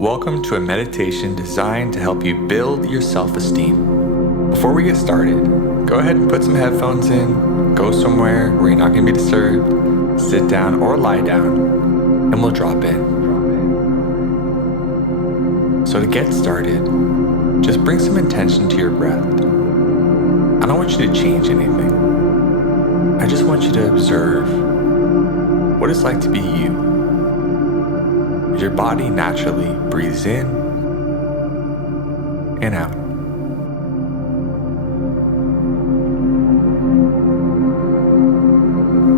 Welcome to a meditation designed to help you build your self-esteem. Before we get started, go ahead and put some headphones in, go somewhere where you're not going to be disturbed, sit down or lie down, and we'll drop in. So to get started, just bring some intention to your breath. I don't want you to change anything. I just want you to observe what it's like to be you. Your body naturally breathes in and out.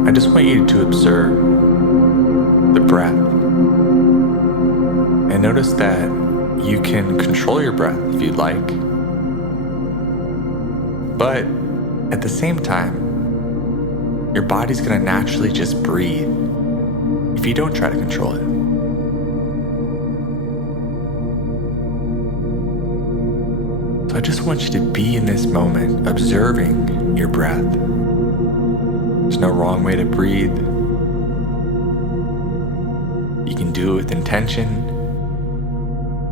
I just want you to observe the breath and notice that you can control your breath if you'd like, but at the same time, your body's going to naturally just breathe if you don't try to control it. So I just want you to be in this moment, observing your breath. There's no wrong way to breathe. You can do it with intention,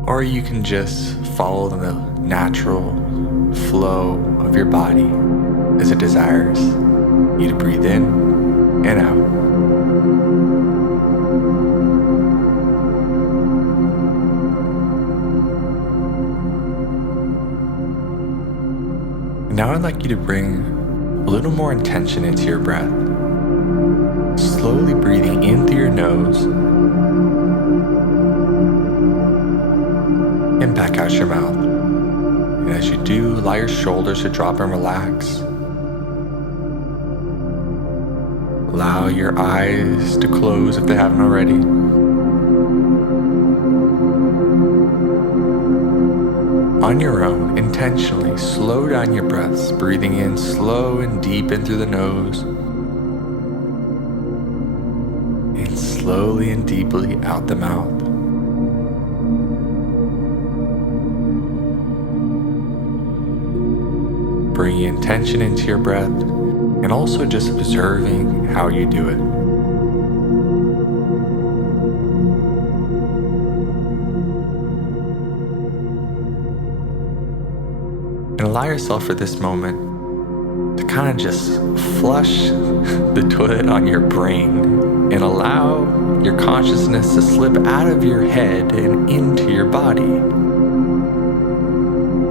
or you can just follow the natural flow of your body as it desires you to breathe in and out. Now I'd like you to bring a little more intention into your breath, slowly breathing in through your nose and back out your mouth. And as you do, allow your shoulders to drop and relax. Allow your eyes to close if they haven't already. On your own, intentionally slow down your breaths, breathing in slow and deep in through the nose, and slowly and deeply out the mouth. Bringing intention into your breath, and also just observing how you do it. And allow yourself for this moment to kind of just flush the toilet on your brain and allow your consciousness to slip out of your head and into your body.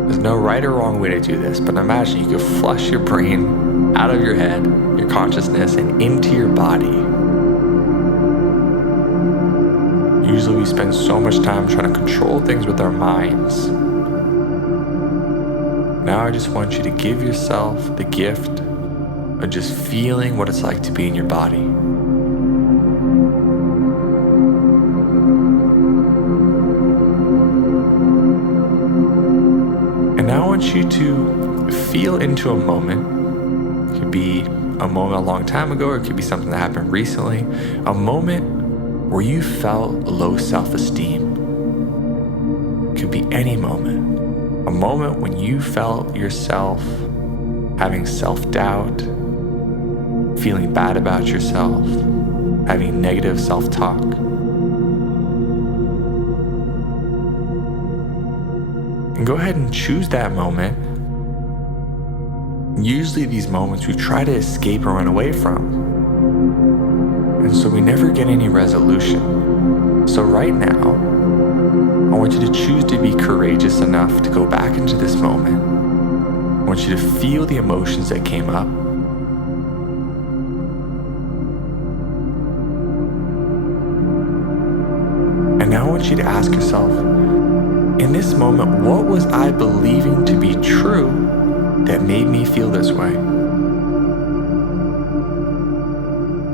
There's no right or wrong way to do this, but imagine you could flush your brain out of your head, your consciousness, and into your body. Usually we spend so much time trying to control things with our minds. Now I just want you to give yourself the gift of just feeling what it's like to be in your body. And now I want you to feel into a moment. It could be a moment a long time ago, or it could be something that happened recently. A moment where you felt low self-esteem. It could be any moment. A moment when you felt yourself having self-doubt, feeling bad about yourself, having negative self-talk. And go ahead and choose that moment. Usually these moments we try to escape or run away from. And so we never get any resolution. So right now, I want you to choose to be courageous enough to go back into this moment. I want you to feel the emotions that came up. And now I want you to ask yourself, in this moment, what was I believing to be true that made me feel this way?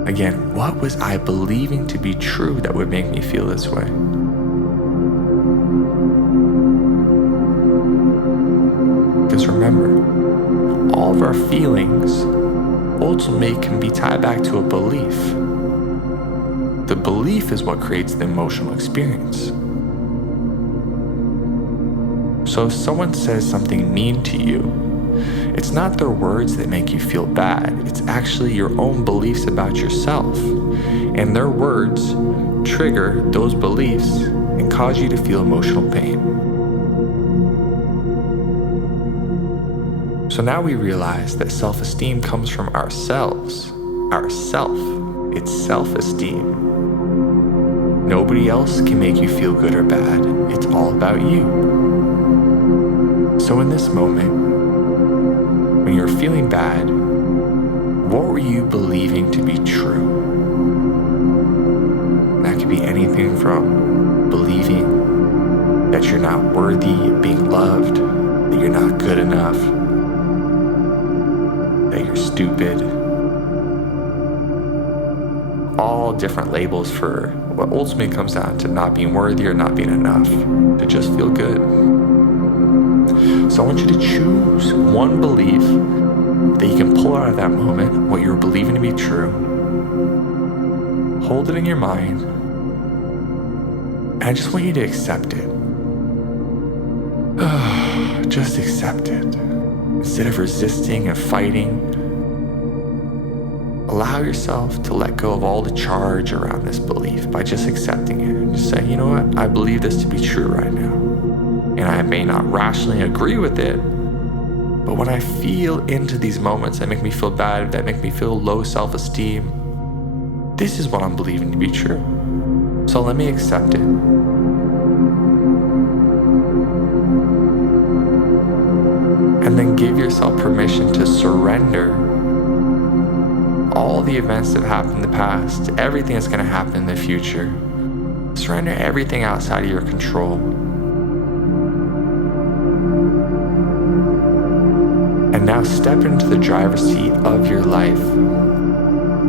Again, what was I believing to be true that would make me feel this way? Because remember, all of our feelings ultimately can be tied back to a belief. The belief is what creates the emotional experience. So if someone says something mean to you, it's not their words that make you feel bad. It's actually your own beliefs about yourself. And their words trigger those beliefs and cause you to feel emotional pain. So now we realize that self-esteem comes from ourselves, ourself. It's self-esteem. Nobody else can make you feel good or bad. It's all about you. So in this moment, when you're feeling bad, what were you believing to be true? That could be anything from believing that you're not worthy of being loved, that you're not good enough, that you're stupid. All different labels for what ultimately comes down to not being worthy or not being enough to just feel good. So I want you to choose one belief that you can pull out of that moment, what you're believing to be true. Hold it in your mind, and I just want you to accept it. Just accept it. Instead of resisting and fighting, allow yourself to let go of all the charge around this belief by just accepting it and just saying, you know what, I believe this to be true right now. And I may not rationally agree with it, but when I feel into these moments that make me feel bad, that make me feel low self-esteem, this is what I'm believing to be true. So let me accept it. And then give yourself permission to surrender all the events that have happened in the past, everything that's going to happen in the future. Surrender everything outside of your control. And now step into the driver's seat of your life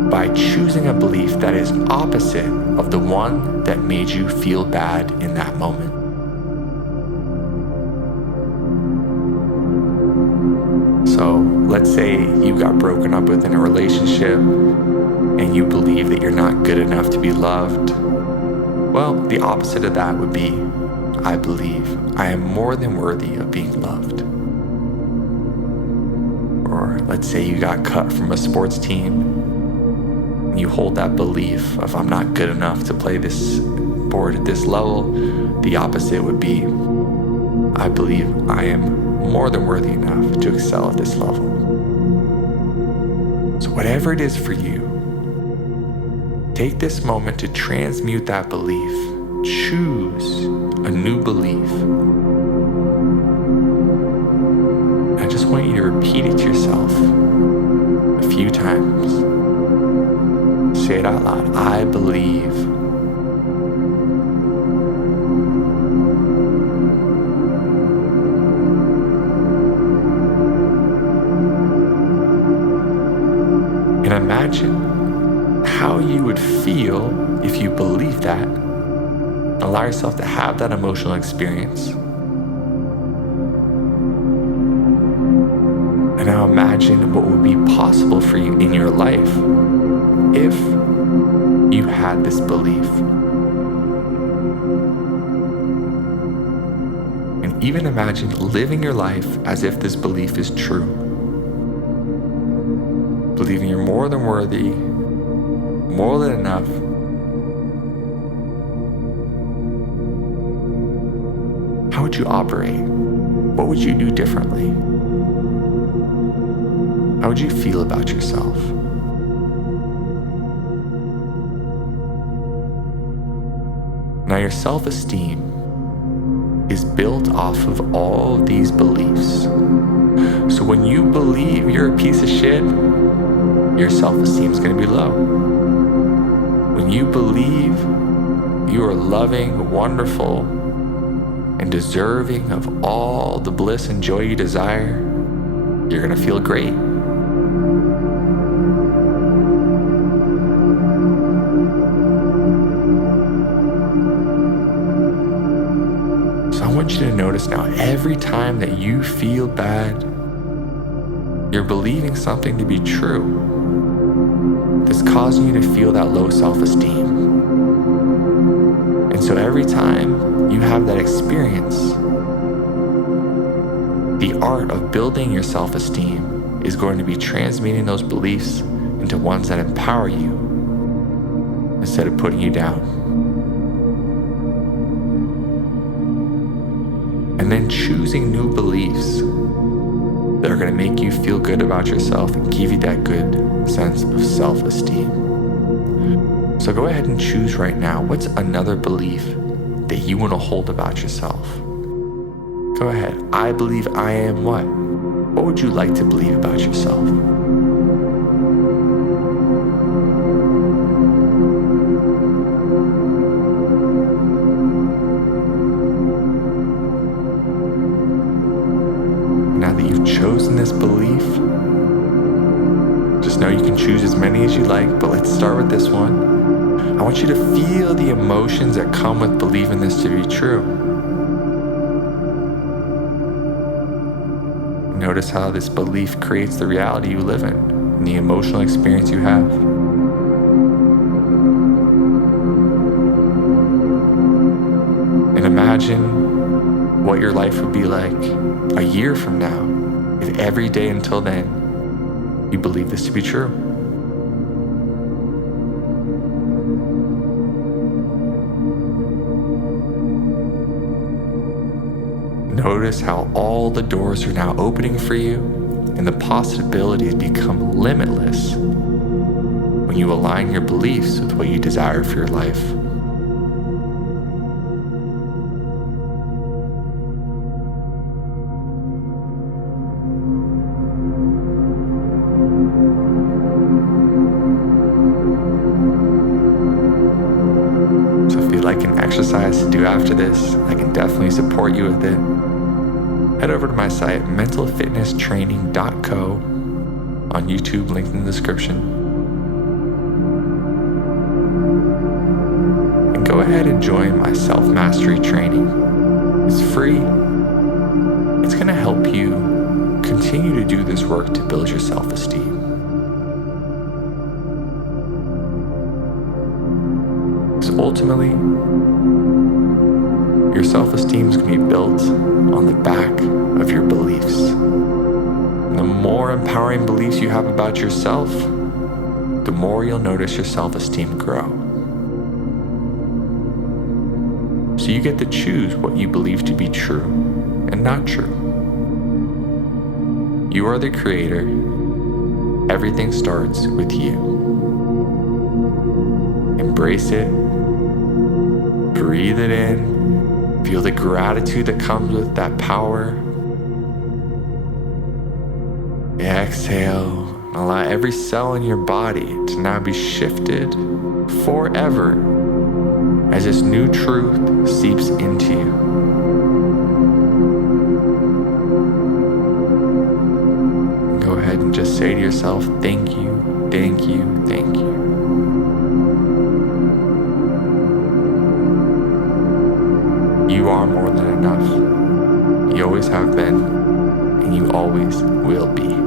by choosing a belief that is opposite of the one that made you feel bad in that moment. So let's say you got broken up with in a relationship and you believe that you're not good enough to be loved. Well, the opposite of that would be, I believe I am more than worthy of being loved. Or let's say you got cut from a sports team and you hold that belief of I'm not good enough to play this sport at this level. The opposite would be, I believe I am more than worthy enough to excel at this level. So whatever it is for you, take this moment to transmute that belief. Choose a new belief. I just want you to repeat it to yourself a few times. Say it out loud. I believe. And imagine how you would feel if you believed that. Allow yourself to have that emotional experience. And now imagine what would be possible for you in your life if you had this belief. And even imagine living your life as if this belief is true. Believing you're more than worthy, more than enough. How would you operate? What would you do differently? How would you feel about yourself? Now your self-esteem is built off of all of these beliefs. So when you believe you're a piece of shit, your self-esteem is going to be low. When you believe you are loving, wonderful, and deserving of all the bliss and joy you desire, you're going to feel great. So I want you to notice now, every time that you feel bad, you're believing something to be true that's causing you to feel that low self-esteem. And so every time you have that experience, the art of building your self-esteem is going to be transmuting those beliefs into ones that empower you instead of putting you down. And then choosing new beliefs that are going to make you feel good about yourself and give you that good sense of self-esteem. So go ahead and choose right now. What's another belief that you want to hold about yourself? Go ahead. I believe I am what? What would you like to believe about yourself? Now that you've chosen this belief, just know you can choose as many as you like, but let's start with this one. I want you to feel the emotions that come with believing this to be true. Notice how this belief creates the reality you live in and the emotional experience you have. And imagine what your life would be like a year from now if every day until then you believe this to be true. Notice how all the doors are now opening for you and the possibilities become limitless when you align your beliefs with what you desire for your life. So if you'd like an exercise to do after this, I can definitely support you with it. Head over to my site, mentalfitnesstraining.co, on YouTube, linked in the description. And go ahead and join my self-mastery training. It's free. It's going to help you continue to do this work to build your self-esteem. Because ultimately, your self-esteem is going to be built on the back of your beliefs. And the more empowering beliefs you have about yourself, the more you'll notice your self-esteem grow. So you get to choose what you believe to be true and not true. You are the creator. Everything starts with you. Embrace it. Breathe it in. Feel the gratitude that comes with that power. Exhale. Allow every cell in your body to now be shifted forever as this new truth seeps into you. Go ahead and just say to yourself, thank you, thank you, thank you. You are more than enough. You always have been, and you always will be.